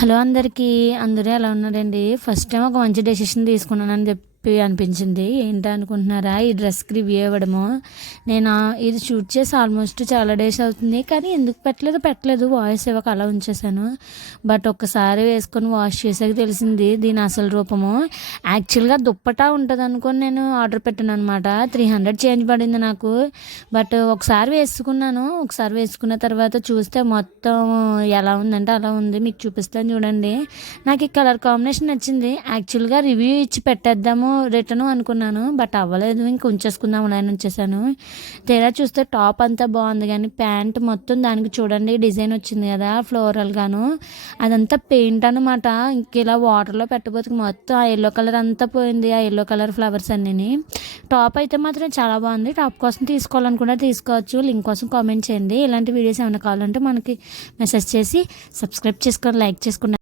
Hello అందరికీ. అందరూ ఎలా ఉన్నారండి? ఫస్ట్ టైం ఒక మంచి డెసిషన్ తీసుకున్నానని అనిపించింది. ఏంటనుకుంటున్నారా? ఈ డ్రెస్‌కి రివ్యూ ఇవ్వడము. నేను ఇది షూట్ చేసి ఆల్మోస్ట్ చాలా డేస్ అవుతుంది. కానీ ఎందుకు పెట్టలేదు. వాయిస్ ఇవ్వక అలా ఉంచేశాను. బట్ ఒక్కసారి వేసుకొని వాష్ చేసాక తెలిసింది దీని అసలు రూపము. యాక్చువల్‌గా దుప్పటా ఉంటదనుకోని నేను ఆర్డర్ పెట్టాననమాట. 300 చేంజ్ పడింది నాకు. బట్ ఒకసారి వేసుకున్నాను. ఒకసారి వేసుకున్న తర్వాత చూస్తే మొత్తం ఎలా ఉందంటే అలా ఉంది. మీకు చూపిస్తాను చూడండి. నాకు ఈ కలర్ కాంబినేషన్ నచ్చింది. యాక్చువల్‌గా రివ్యూ ఇచ్చి పెట్టేద్దాము రిటర్ను అనుకున్నాను. బట్ అవ్వలేదు. ఇంక ఉంచేసుకుందాం అని ఉంచేసాను. తీరా చూస్తే టాప్ అంతా బాగుంది కానీ ప్యాంట్ మొత్తం దానికి చూడండి డిజైన్ వచ్చింది కదా ఫ్లోరల్గాను. అదంతా పెయింట్ అనమాట. ఇంక ఇలా వాటర్లో పెట్టబోతుకు మొత్తం ఆ ఎల్లో కలర్ అంతా పోయింది. ఆ ఎల్లో కలర్ ఫ్లవర్స్ అన్నీని. టాప్ అయితే మాత్రం చాలా బాగుంది. టాప్ కోసం తీసుకోవాలనుకుంటే తీసుకోవచ్చు. లింక్ కోసం కామెంట్ చేయండి. ఇలాంటి వీడియోస్ ఏమైనా కావాలంటే మనకి మెసేజ్ చేసి సబ్స్క్రైబ్ చేసుకొని లైక్ చేసుకుని